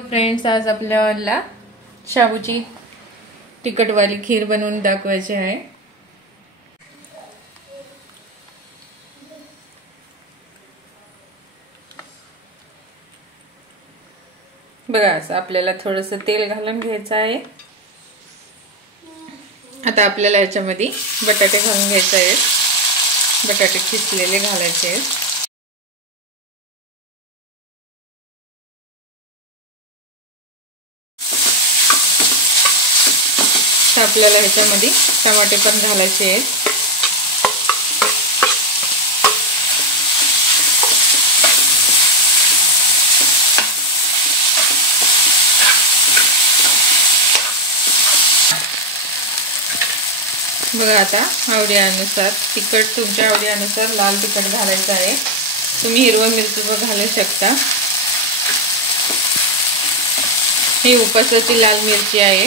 Friends, आज आपल्याला शाबूची तिखटवाली खीर बनवून दाखवायची आहे। बघा, असं आपल्याला थोडंसं तेल घालून घ्यायचं आहे। आता आपल्याला याच्यामध्ये बटाटे घालून घ्यायचे आहेत। बटाटे किसलेले घालायचे आहेत। आपल्याला ह्याच्यामध्ये टमाटे पण घालायचे आहेत। बघा, आता आवडीनुसार तिखट तुमच्या आवडीनुसार लाल तिखट घालायचं आहे। तुम्ही हिरवी मिरची पण घालू शकता। ही उपासाची लाल मिरची आहे।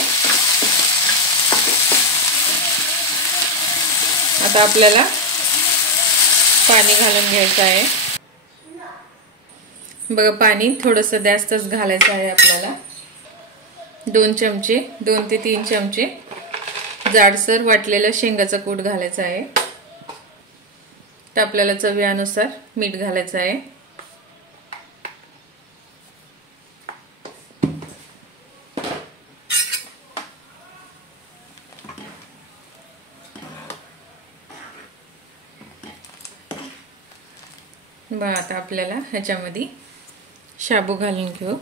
आता आपल्याला पाणी घालून घ्यायचं आहे। बघा, पाणी थोडंसं जास्तच घालायचं आहे आपल्याला। 2 चमचे 2 ते 3 चमचे जाडसर वाटलेला शेंगाचा कूट घालायचा आहे। तर आपल्याला चवीनुसार मीठ घालायचं आहे। बघा, आता आपल्याला ह्याच्यामध्ये शाबू घालून घेऊ।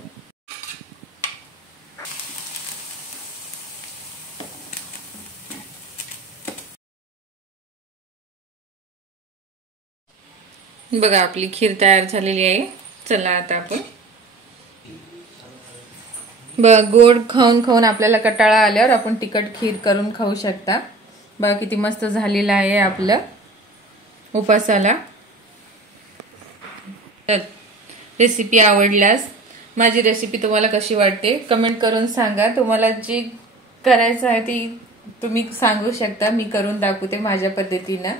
बघा, आपली खीर तयार झालेली आहे। चला आता आपण गोड खाऊन खाऊन आपल्याला कंटाळा आल्यावर आपण तिखट खीर करून खाऊ शकता। बघा, किती मस्त झालेलं आहे आपलं उपासाला। रेसिपी आवडल्यास माझी रेसिपी तुम्हाला कशी वाटते कमेंट करून सांगा। तुम्हाला जी करायचं आहे ती तुम्ही सांगू शकता, मी करून दाखवते माझ्या पद्धतीने।